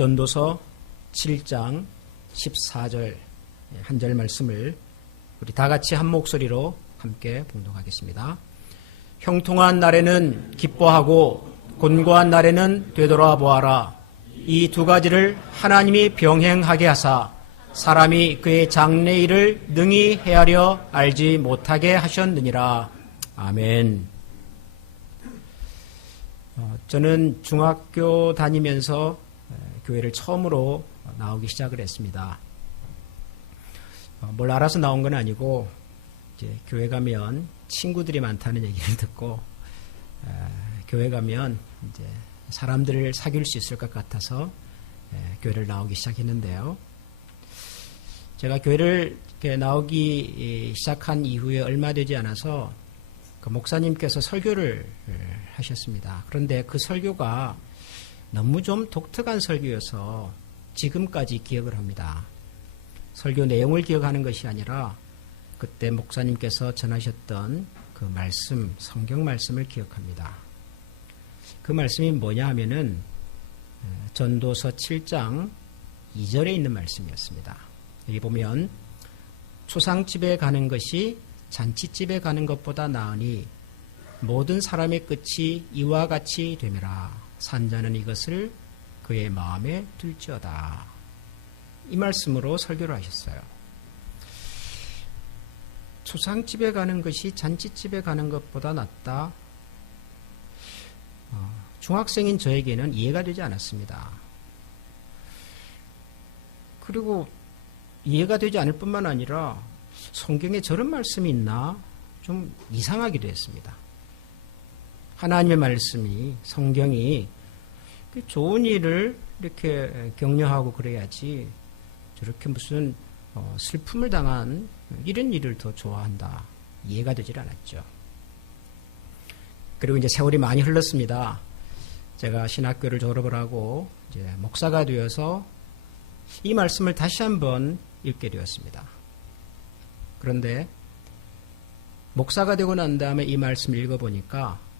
전도서 7장 14절 한 절 말씀을 우리 다 같이 한 목소리로 함께 봉독하겠습니다. 형통한 날에는 기뻐하고 곤고한 날에는 되돌아보아라. 이 두 가지를 하나님이 병행하게 하사 사람이 그의 장래일을 능히 헤아려 알지 못하게 하셨느니라. 아멘. 저는 중학교 다니면서 교회를 처음으로 나오기 시작을 했습니다. 뭘 알아서 나온 건 아니고 이제 교회 가면 친구들이 많다는 얘기를 듣고 교회 가면 이제 사람들을 사귈 수 있을 것 같아서 교회를 나오기 시작했는데요. 제가 교회를 나오기 시작한 이후에 얼마 되지 않아서 그 목사님께서 설교를 하셨습니다. 그런데 그 설교가 너무 좀 독특한 설교여서 지금까지 기억을 합니다. 설교 내용을 기억하는 것이 아니라 그때 목사님께서 전하셨던 그 말씀, 성경 말씀을 기억합니다. 그 말씀이 뭐냐 하면은 전도서 7장 2절에 있는 말씀이었습니다. 여기 보면 초상집에 가는 것이 잔치집에 가는 것보다 나으니 모든 사람의 끝이 이와 같이 되매라. 산자는 이것을 그의 마음에 둘지어다. 이 말씀으로 설교를 하셨어요. 초상집에 가는 것이 잔치집에 가는 것보다 낫다. 중학생인 저에게는 이해가 되지 않았습니다. 그리고 이해가 되지 않을 뿐만 아니라 성경에 저런 말씀이 있나 좀 이상하기도 했습니다. 하나님의 말씀이, 성경이 좋은 일을 이렇게 격려하고 그래야지 저렇게 무슨 슬픔을 당한 이런 일을 더 좋아한다. 이해가 되질 않았죠. 그리고 이제 세월이 많이 흘렀습니다. 제가 신학교를 졸업을 하고 이제 목사가 되어서 이 말씀을 다시 한번 읽게 되었습니다. 그런데 목사가 되고 난 다음에 이 말씀을 읽어보니까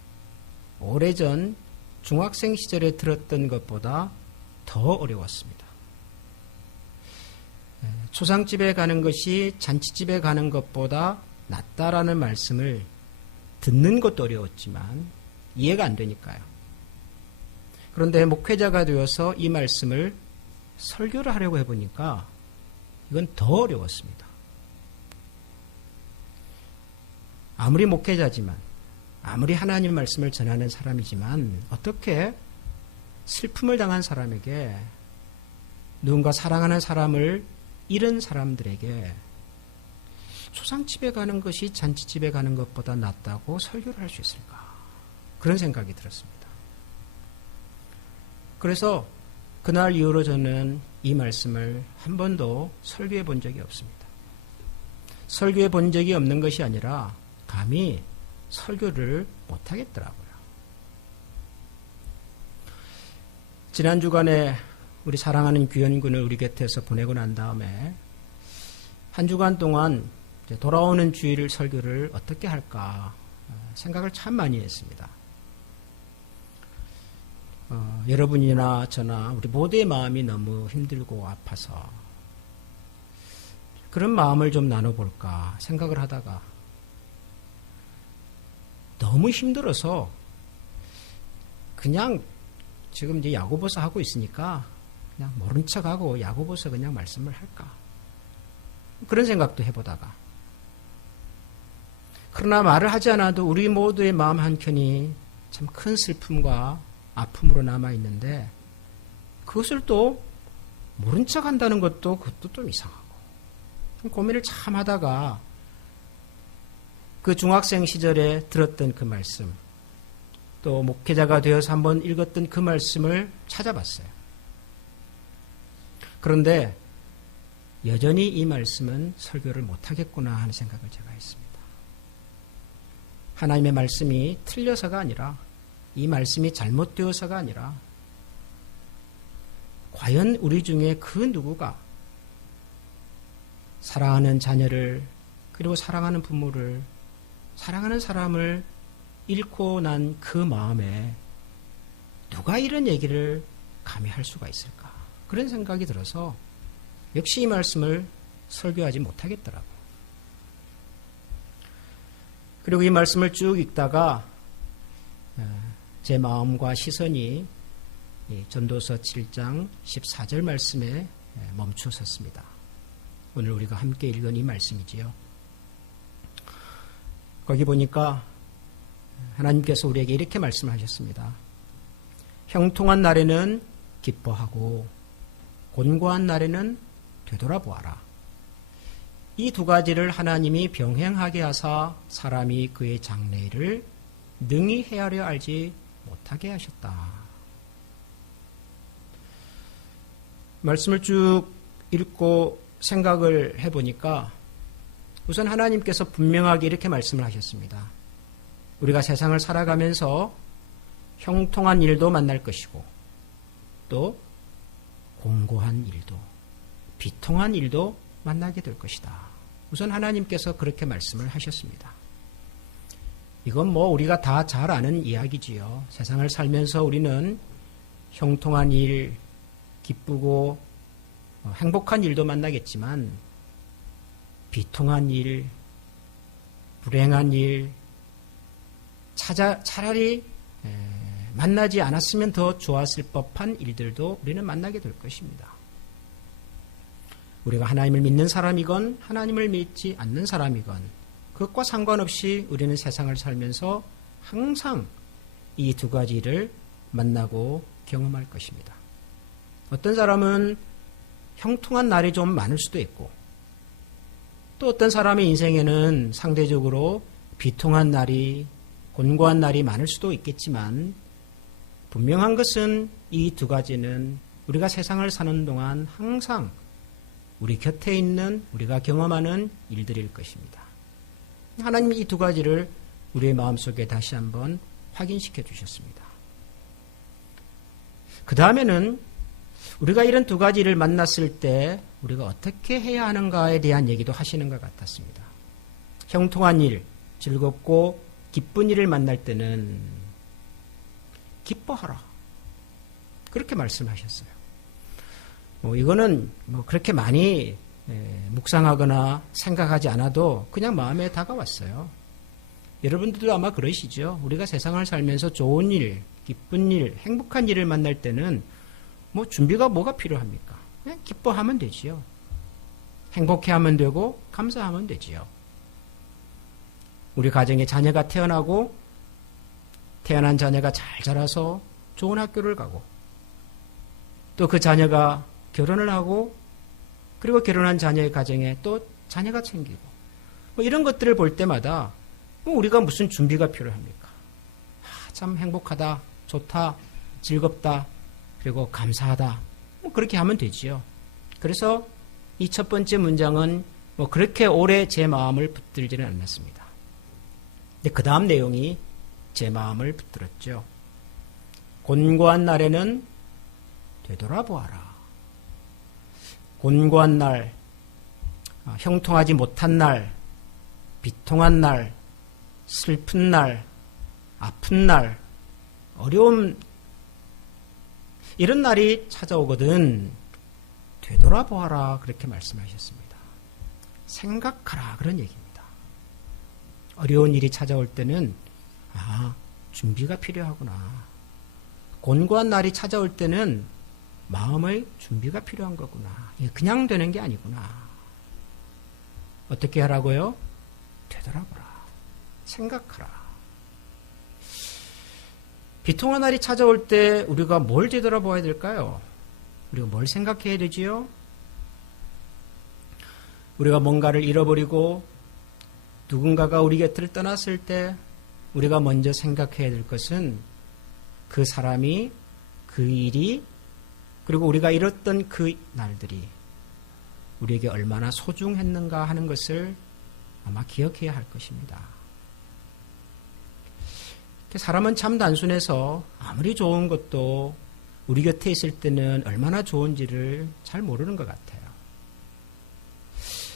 오래전 중학생 시절에 들었던 것보다 더 어려웠습니다. 초상집에 가는 것이 잔치집에 가는 것보다 낫다라는 말씀을 듣는 것도 어려웠지만 이해가 안 되니까요. 그런데 목회자가 되어서 이 말씀을 설교를 하려고 해보니까 이건 더 어려웠습니다. 아무리 목회자지만, 아무리 하나님 말씀을 전하는 사람이지만 어떻게 슬픔을 당한 사람에게, 누군가 사랑하는 사람을 잃은 사람들에게 초상집에 가는 것이 잔치집에 가는 것보다 낫다고 설교를 할 수 있을까? 그런 생각이 들었습니다. 그래서 그날 이후로 저는 이 말씀을 한 번도 설교해 본 적이 없습니다. 설교해 본 적이 없는 것이 아니라 감히 설교를 못 하겠더라고요. 지난 주간에 우리 사랑하는 귀현군을 우리 곁에서 보내고 난 다음에 한 주간 동안 돌아오는 주일 설교를 어떻게 할까 생각을 참 많이 했습니다. 여러분이나 저나 우리 모두의 마음이 너무 힘들고 아파서 그런 마음을 좀 나눠볼까 생각을 하다가 너무 힘들어서 그냥 지금 이제 야고보서 하고 있으니까 그냥 모른 척하고 야고보서 그냥 말씀을 할까 그런 생각도 해보다가 그러나 말을 하지 않아도 우리 모두의 마음 한켠이 참 큰 슬픔과 아픔으로 남아있는데 그것을 또 모른 척 한다는 그것도 좀 이상하고 고민을 참 하다가 그 중학생 시절에 들었던 그 말씀 또 목회자가 되어서 한번 읽었던 그 말씀을 찾아봤어요. 그런데 여전히 이 말씀은 설교를 못하겠구나 하는 생각을 제가 했습니다. 하나님의 말씀이 틀려서가 아니라 이 말씀이 잘못되어서가 아니라 과연 우리 중에 그 누구가 사랑하는 자녀를 그리고 사랑하는 부모를 사랑하는 사람을 잃고 난 그 마음에 누가 이런 얘기를 감히 할 수가 있을까? 그런 생각이 들어서 역시 이 말씀을 설교하지 못하겠더라고요. 그리고 이 말씀을 쭉 읽다가 제 마음과 시선이 전도서 7장 14절 말씀에 멈추었습니다. 오늘 우리가 함께 읽은 이 말씀이지요. 거기 보니까 하나님께서 우리에게 이렇게 말씀하셨습니다. 형통한 날에는 기뻐하고 곤고한 날에는 되돌아보아라. 이 두 가지를 하나님이 병행하게 하사 사람이 그의 장래일을 능히 헤아려 알지 못하게 하셨다. 말씀을 쭉 읽고 생각을 해보니까 우선 하나님께서 분명하게 이렇게 말씀을 하셨습니다. 우리가 세상을 살아가면서 형통한 일도 만날 것이고 또 공고한 일도 비통한 일도 만나게 될 것이다. 우선 하나님께서 그렇게 말씀을 하셨습니다. 이건 우리가 다 잘 아는 이야기지요. 세상을 살면서 우리는 형통한 일, 기쁘고 행복한 일도 만나겠지만 비통한 일, 불행한 일, 차라리 만나지 않았으면 더 좋았을 법한 일들도 우리는 만나게 될 것입니다. 우리가 하나님을 믿는 사람이건 하나님을 믿지 않는 사람이건 그것과 상관없이 우리는 세상을 살면서 항상 이 두 가지를 만나고 경험할 것입니다. 어떤 사람은 형통한 날이 좀 많을 수도 있고 또 어떤 사람의 인생에는 상대적으로 비통한 날이 곤고한 날이 많을 수도 있겠지만 분명한 것은 이 두 가지는 우리가 세상을 사는 동안 항상 우리 곁에 있는 우리가 경험하는 일들일 것입니다. 하나님이 이 두 가지를 우리의 마음속에 다시 한번 확인시켜 주셨습니다. 그 다음에는 우리가 이런 두 가지를 만났을 때 우리가 어떻게 해야 하는가에 대한 얘기도 하시는 것 같았습니다. 형통한 일, 즐겁고 기쁜 일을 만날 때는 기뻐하라. 그렇게 말씀하셨어요. 이거는 그렇게 많이 묵상하거나 생각하지 않아도 그냥 마음에 다가왔어요. 여러분들도 아마 그러시죠. 우리가 세상을 살면서 좋은 일, 기쁜 일, 행복한 일을 만날 때는 준비가 뭐가 필요합니까? 그냥 기뻐하면 되지요. 행복해하면 되고 감사하면 되지요. 우리 가정에 자녀가 태어나고 태어난 자녀가 잘 자라서 좋은 학교를 가고 또 그 자녀가 결혼을 하고 그리고 결혼한 자녀의 가정에 또 자녀가 생기고 이런 것들을 볼 때마다 우리가 무슨 준비가 필요합니까? 참 행복하다, 좋다, 즐겁다, 그리고 감사하다. 그렇게 하면 되지요. 그래서 이 첫 번째 문장은 그렇게 오래 제 마음을 붙들지는 않았습니다. 근데 그 다음 내용이 제 마음을 붙들었죠. 곤고한 날에는 되돌아보아라. 곤고한 날, 형통하지 못한 날, 비통한 날, 슬픈 날, 아픈 날, 어려움, 이런 날이 찾아오거든 되돌아보아라. 그렇게 말씀하셨습니다. 생각하라. 그런 얘기입니다. 어려운 일이 찾아올 때는 준비가 필요하구나. 곤고한 날이 찾아올 때는 마음의 준비가 필요한 거구나. 그냥 되는 게 아니구나. 어떻게 하라고요? 되돌아보라. 생각하라. 비통한 날이 찾아올 때 우리가 뭘 되돌아봐야 될까요? 우리가 뭘 생각해야 되지요? 우리가 뭔가를 잃어버리고 누군가가 우리 곁을 떠났을 때 우리가 먼저 생각해야 될 것은 그 사람이, 그 일이, 그리고 우리가 잃었던 그 날들이 우리에게 얼마나 소중했는가 하는 것을 아마 기억해야 할 것입니다. 사람은 참 단순해서 아무리 좋은 것도 우리 곁에 있을 때는 얼마나 좋은지를 잘 모르는 것 같아요.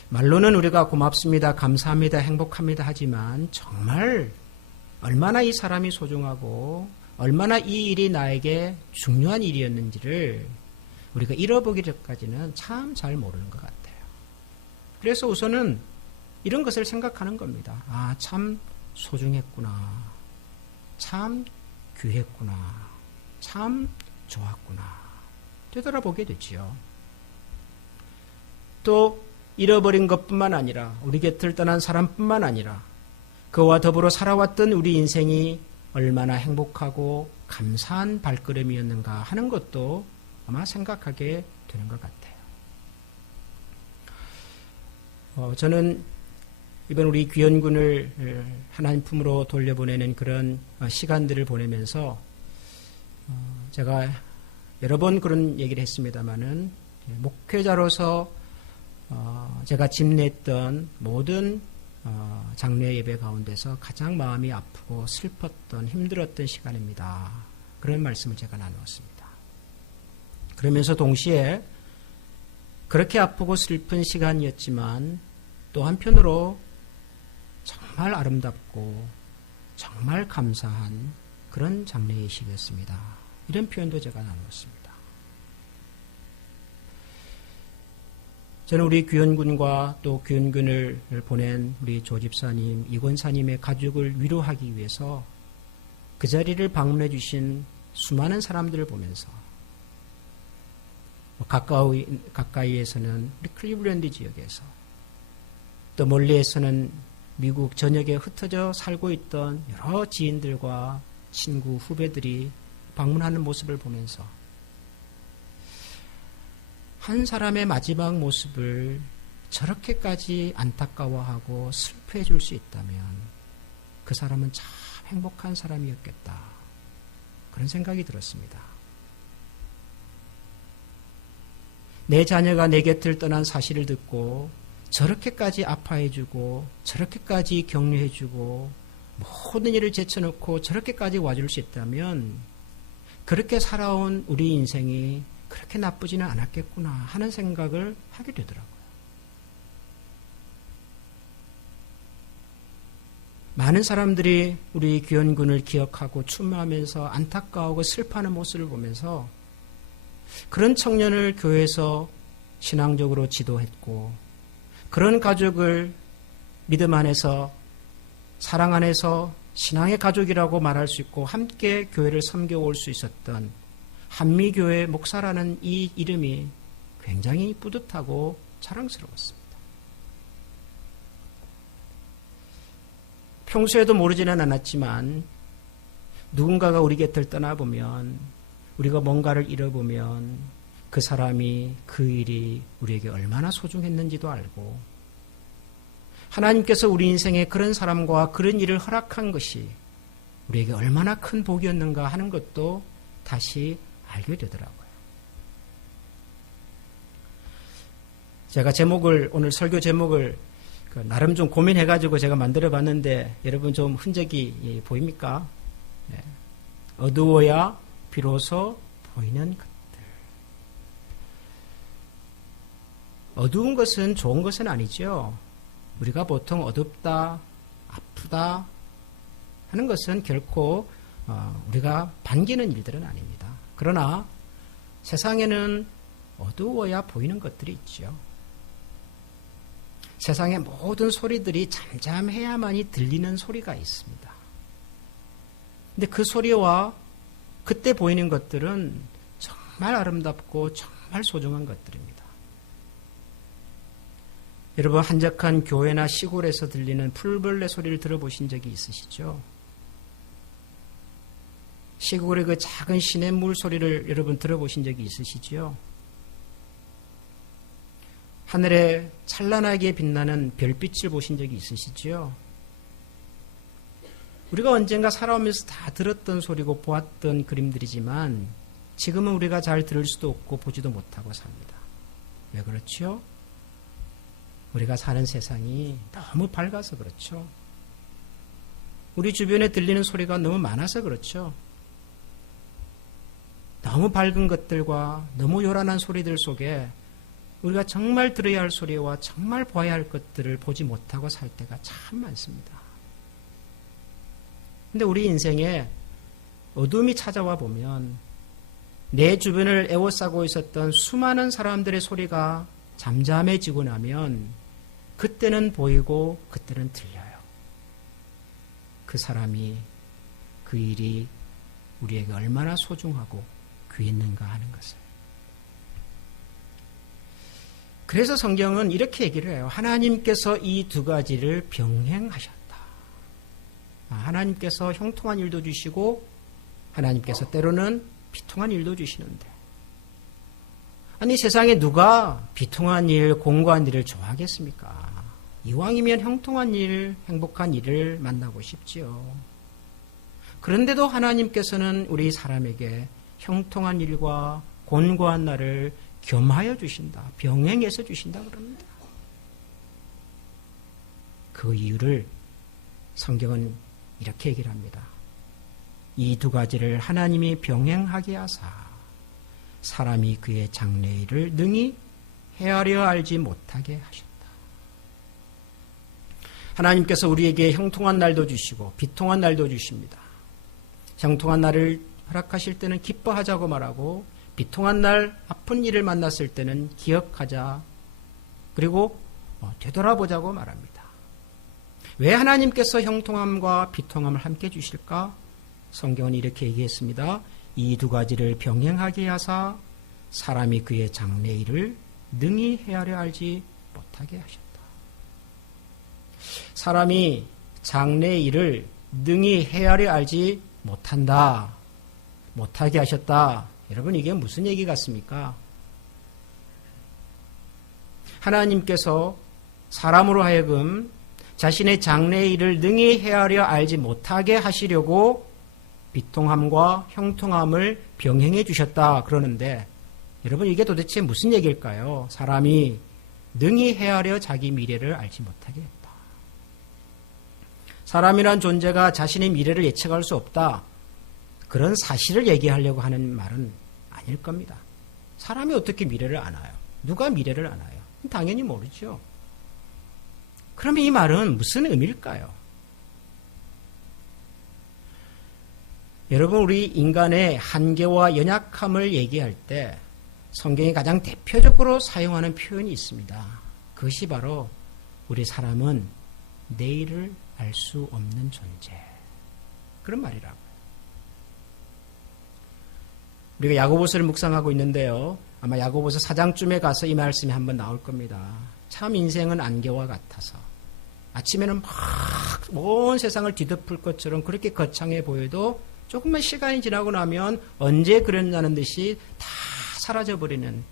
말로는 우리가 고맙습니다, 감사합니다, 행복합니다 하지만 정말 얼마나 이 사람이 소중하고 얼마나 이 일이 나에게 중요한 일이었는지를 우리가 잃어보기 전까지는 참 잘 모르는 것 같아요. 그래서 우선은 이런 것을 생각하는 겁니다. 아, 참 소중했구나. 참 귀했구나. 참 좋았구나. 되돌아보게 되지요. 또 잃어버린 것뿐만 아니라 우리 곁을 떠난 사람뿐만 아니라 그와 더불어 살아왔던 우리 인생이 얼마나 행복하고 감사한 발걸음이었는가 하는 것도 아마 생각하게 되는 것 같아요. 저는 이번 우리 귀연군을 하나님 품으로 돌려보내는 그런 시간들을 보내면서 제가 여러 번 그런 얘기를 했습니다마는 목회자로서 제가 집례했던 모든 장례 예배 가운데서 가장 마음이 아프고 슬펐던 힘들었던 시간입니다. 그런 말씀을 제가 나누었습니다. 그러면서 동시에 그렇게 아프고 슬픈 시간이었지만 또 한편으로 정말 아름답고 정말 감사한 그런 장례의식이었습니다. 이런 표현도 제가 나누었습니다. 저는 우리 귀연군과 또 귀연군을 보낸 우리 조집사님, 이권사님의 가족을 위로하기 위해서 그 자리를 방문해 주신 수많은 사람들을 보면서 가까이에서는 우리 클리블랜드 지역에서 또 멀리에서는 미국 전역에 흩어져 살고 있던 여러 지인들과 친구, 후배들이 방문하는 모습을 보면서 한 사람의 마지막 모습을 저렇게까지 안타까워하고 슬퍼해 줄 수 있다면 그 사람은 참 행복한 사람이었겠다. 그런 생각이 들었습니다. 내 자녀가 내 곁을 떠난 사실을 듣고 저렇게까지 아파해주고 저렇게까지 격려해주고 모든 일을 제쳐놓고 저렇게까지 와줄 수 있다면 그렇게 살아온 우리 인생이 그렇게 나쁘지는 않았겠구나 하는 생각을 하게 되더라고요. 많은 사람들이 우리 귀연군을 기억하고 추모하면서 안타까워하고 슬퍼하는 모습을 보면서 그런 청년을 교회에서 신앙적으로 지도했고 그런 가족을 믿음 안에서 사랑 안에서 신앙의 가족이라고 말할 수 있고 함께 교회를 섬겨올 수 있었던 한미교회 목사라는 이 이름이 굉장히 뿌듯하고 자랑스러웠습니다. 평소에도 모르지는 않았지만 누군가가 우리 곁을 떠나보면 우리가 뭔가를 잃어보면 그 사람이 그 일이 우리에게 얼마나 소중했는지도 알고 하나님께서 우리 인생에 그런 사람과 그런 일을 허락한 것이 우리에게 얼마나 큰 복이었는가 하는 것도 다시 알게 되더라고요. 제가 오늘 설교 제목을 나름 좀 고민해가지고 제가 만들어 봤는데 여러분 좀 흔적이 보입니까? 네. 어두워야 비로소 보이는 것들. 어두운 것은 좋은 것은 아니죠. 우리가 보통 어둡다, 아프다 하는 것은 결코 우리가 반기는 일들은 아닙니다. 그러나 세상에는 어두워야 보이는 것들이 있죠. 세상의 모든 소리들이 잠잠해야만이 들리는 소리가 있습니다. 근데 그 소리와 그때 보이는 것들은 정말 아름답고 정말 소중한 것들입니다. 여러분 한적한 교회나 시골에서 들리는 풀벌레 소리를 들어보신 적이 있으시죠? 시골의 그 작은 시냇물 소리를 여러분 들어보신 적이 있으시죠? 하늘에 찬란하게 빛나는 별빛을 보신 적이 있으시죠? 우리가 언젠가 살아오면서 다 들었던 소리고 보았던 그림들이지만 지금은 우리가 잘 들을 수도 없고 보지도 못하고 삽니다. 왜 그렇죠? 우리가 사는 세상이 너무 밝아서 그렇죠. 우리 주변에 들리는 소리가 너무 많아서 그렇죠. 너무 밝은 것들과 너무 요란한 소리들 속에 우리가 정말 들어야 할 소리와 정말 봐야 할 것들을 보지 못하고 살 때가 참 많습니다. 근데 우리 인생에 어둠이 찾아와 보면 내 주변을 에워싸고 있었던 수많은 사람들의 소리가 잠잠해지고 나면 그때는 보이고 그때는 들려요. 그 사람이, 그 일이 우리에게 얼마나 소중하고 귀했는가 하는 것을. 그래서 성경은 이렇게 얘기를 해요. 하나님께서 이 두 가지를 병행하셨다. 하나님께서 형통한 일도 주시고 하나님께서 때로는 비통한 일도 주시는데, 아니 세상에 누가 비통한 일, 공고한 일을 좋아하겠습니까? 이왕이면 형통한 일, 행복한 일을 만나고 싶지요. 그런데도 하나님께서는 우리 사람에게 형통한 일과 곤고한 날을 겸하여 주신다. 병행해서 주신다 그럽니다. 그 이유를 성경은 이렇게 얘기를 합니다. 이 두 가지를 하나님이 병행하게 하사 사람이 그의 장래일을 능히 헤아려 알지 못하게 하셨다. 하나님께서 우리에게 형통한 날도 주시고 비통한 날도 주십니다. 형통한 날을 허락하실 때는 기뻐하자고 말하고, 비통한 날 아픈 일을 만났을 때는 기억하자, 그리고 되돌아보자고 말합니다. 왜 하나님께서 형통함과 비통함을 함께 주실까? 성경은 이렇게 얘기했습니다. 이 두 가지를 병행하게 하사 사람이 그의 장래일을 능히 헤아려 알지 못하게 하셨다. 사람이 장래일을 능히 헤아려 알지 못한다, 못하게 하셨다. 여러분, 이게 무슨 얘기 같습니까? 하나님께서 사람으로 하여금 자신의 장래일을 능히 헤아려 알지 못하게 하시려고 비통함과 형통함을 병행해 주셨다 그러는데, 여러분 이게 도대체 무슨 얘기일까요? 사람이 능히 헤아려 자기 미래를 알지 못하게 했다. 사람이란 존재가 자신의 미래를 예측할 수 없다, 그런 사실을 얘기하려고 하는 말은 아닐 겁니다. 사람이 어떻게 미래를 아나요? 누가 미래를 아나요? 당연히 모르죠. 그러면 이 말은 무슨 의미일까요? 여러분, 우리 인간의 한계와 연약함을 얘기할 때 성경이 가장 대표적으로 사용하는 표현이 있습니다. 그것이 바로 우리 사람은 내일을 알 수 없는 존재, 그런 말이라고요. 우리가 야고보서를 묵상하고 있는데요, 아마 야고보서 4장쯤에 가서 이 말씀이 한번 나올 겁니다. 참 인생은 안개와 같아서 아침에는 막 온 세상을 뒤덮을 것처럼 그렇게 거창해 보여도 조금만 시간이 지나고 나면 언제 그랬냐는 듯이 다 사라져버리는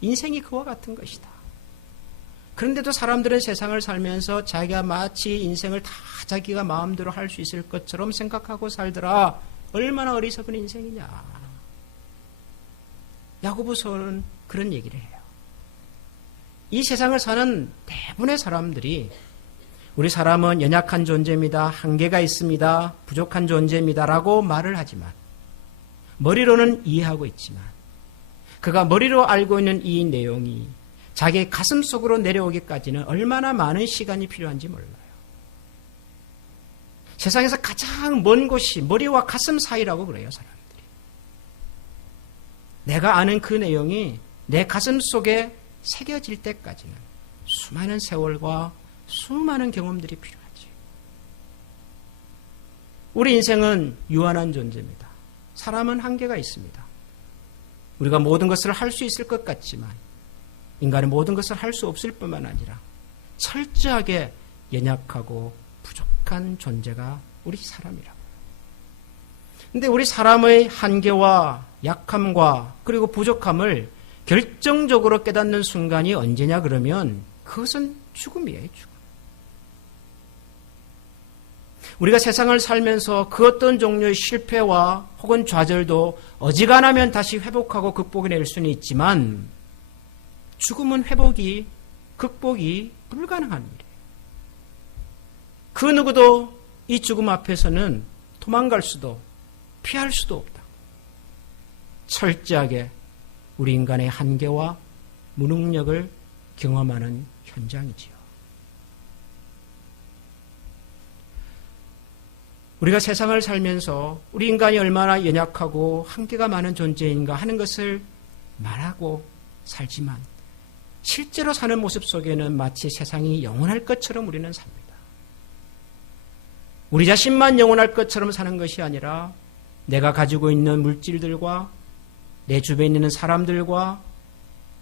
인생이 그와 같은 것이다. 그런데도 사람들은 세상을 살면서 자기가 마치 인생을 다 자기가 마음대로 할 수 있을 것처럼 생각하고 살더라. 얼마나 어리석은 인생이냐. 야고보서는 그런 얘기를 해요. 이 세상을 사는 대부분의 사람들이 우리 사람은 연약한 존재입니다, 한계가 있습니다, 부족한 존재입니다 라고 말을 하지만, 머리로는 이해하고 있지만 그가 머리로 알고 있는 이 내용이 자기 가슴 속으로 내려오기까지는 얼마나 많은 시간이 필요한지 몰라요. 세상에서 가장 먼 곳이 머리와 가슴 사이라고 그래요, 사람들이. 내가 아는 그 내용이 내 가슴 속에 새겨질 때까지는 수많은 세월과 수많은 경험들이 필요하지. 우리 인생은 유한한 존재입니다. 사람은 한계가 있습니다. 우리가 모든 것을 할 수 있을 것 같지만 인간은 모든 것을 할 수 없을 뿐만 아니라 철저하게 연약하고 부족한 존재가 우리 사람이라고요. 그런데 우리 사람의 한계와 약함과 그리고 부족함을 결정적으로 깨닫는 순간이 언제냐 그러면 그것은 죽음이에요, 죽음. 우리가 세상을 살면서 그 어떤 종류의 실패와 혹은 좌절도 어지간하면 다시 회복하고 극복해낼 수는 있지만 죽음은 극복이 불가능한 일이에요. 그 누구도 이 죽음 앞에서는 도망갈 수도 피할 수도 없다. 철저하게 우리 인간의 한계와 무능력을 경험하는 현장이지요. 우리가 세상을 살면서 우리 인간이 얼마나 연약하고 한계가 많은 존재인가 하는 것을 말하고 살지만 실제로 사는 모습 속에는 마치 세상이 영원할 것처럼 우리는 삽니다. 우리 자신만 영원할 것처럼 사는 것이 아니라 내가 가지고 있는 물질들과 내 주변에 있는 사람들과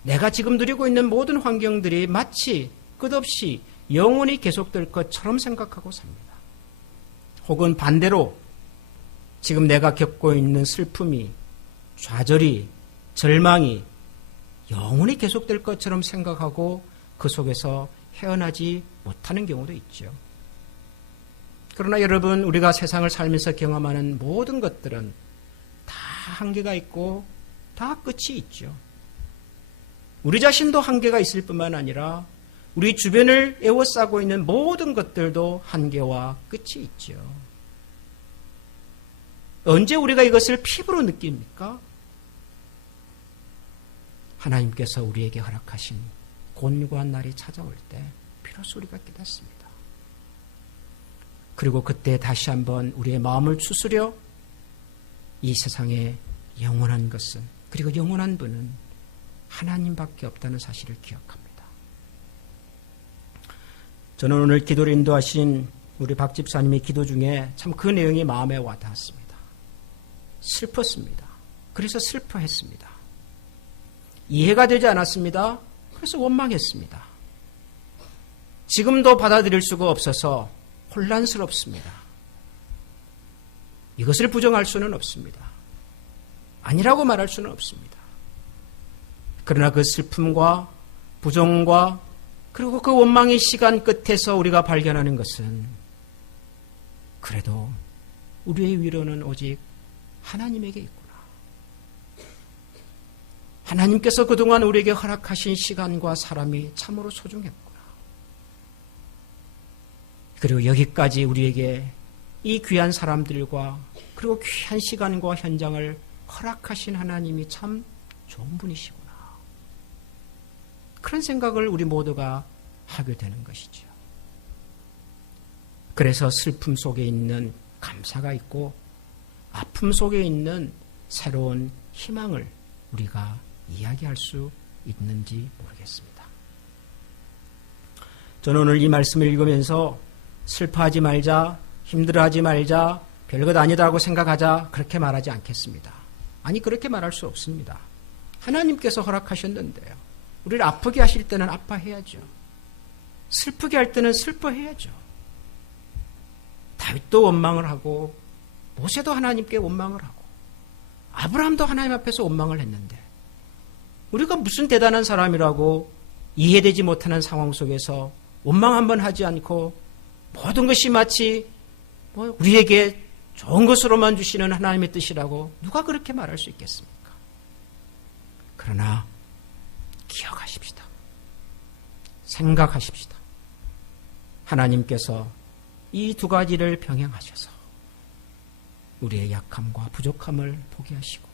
내가 지금 누리고 있는 모든 환경들이 마치 끝없이 영원히 계속될 것처럼 생각하고 삽니다. 혹은 반대로 지금 내가 겪고 있는 슬픔이, 좌절이, 절망이 영원히 계속될 것처럼 생각하고 그 속에서 헤어나지 못하는 경우도 있죠. 그러나 여러분, 우리가 세상을 살면서 경험하는 모든 것들은 다 한계가 있고 다 끝이 있죠. 우리 자신도 한계가 있을 뿐만 아니라 우리 주변을 에워싸고 있는 모든 것들도 한계와 끝이 있죠. 언제 우리가 이것을 피부로 느낍니까? 하나님께서 우리에게 허락하신 곤고한 날이 찾아올 때 비로소 우리가 깨닫습니다. 그리고 그때 다시 한번 우리의 마음을 추스려 이 세상에 영원한 것은, 그리고 영원한 분은 하나님밖에 없다는 사실을 기억합니다. 저는 오늘 기도를 인도하신 우리 박 집사님의 기도 중에 참 그 내용이 마음에 와닿았습니다. 슬펐습니다. 그래서 슬퍼했습니다. 이해가 되지 않았습니다. 그래서 원망했습니다. 지금도 받아들일 수가 없어서 혼란스럽습니다. 이것을 부정할 수는 없습니다. 아니라고 말할 수는 없습니다. 그러나 그 슬픔과 부정과 그리고 그 원망의 시간 끝에서 우리가 발견하는 것은 그래도 우리의 위로는 오직 하나님에게 있구나. 하나님께서 그동안 우리에게 허락하신 시간과 사람이 참으로 소중했구나. 그리고 여기까지 우리에게 이 귀한 사람들과 그리고 귀한 시간과 현장을 허락하신 하나님이 참 좋은 분이시구나. 그런 생각을 우리 모두가 하게 되는 것이죠. 그래서 슬픔 속에 있는 감사가 있고 아픔 속에 있는 새로운 희망을 우리가 이야기할 수 있는지 모르겠습니다. 저는 오늘 이 말씀을 읽으면서 슬퍼하지 말자, 힘들어하지 말자, 별것 아니다라고 생각하자, 그렇게 말하지 않겠습니다. 아니, 그렇게 말할 수 없습니다. 하나님께서 허락하셨는데요. 우리를 아프게 하실 때는 아파해야죠. 슬프게 할 때는 슬퍼해야죠. 다윗도 원망을 하고 모세도 하나님께 원망을 하고 아브라함도 하나님 앞에서 원망을 했는데 우리가 무슨 대단한 사람이라고 이해되지 못하는 상황 속에서 원망 한번 하지 않고 모든 것이 마치 우리에게 좋은 것으로만 주시는 하나님의 뜻이라고 누가 그렇게 말할 수 있겠습니까? 그러나 기억하십시다. 생각하십시다. 하나님께서 이 두 가지를 병행하셔서 우리의 약함과 부족함을 보게 하시고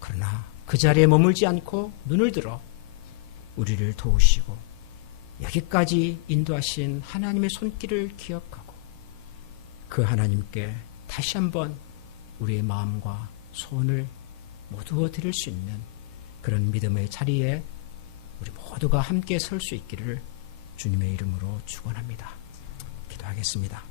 그러나 그 자리에 머물지 않고 눈을 들어 우리를 도우시고 여기까지 인도하신 하나님의 손길을 기억하고 그 하나님께 다시 한번 우리의 마음과 소원을 모두어 드릴 수 있는 그런 믿음의 자리에 우리 모두가 함께 설 수 있기를 주님의 이름으로 축원합니다. 기도하겠습니다.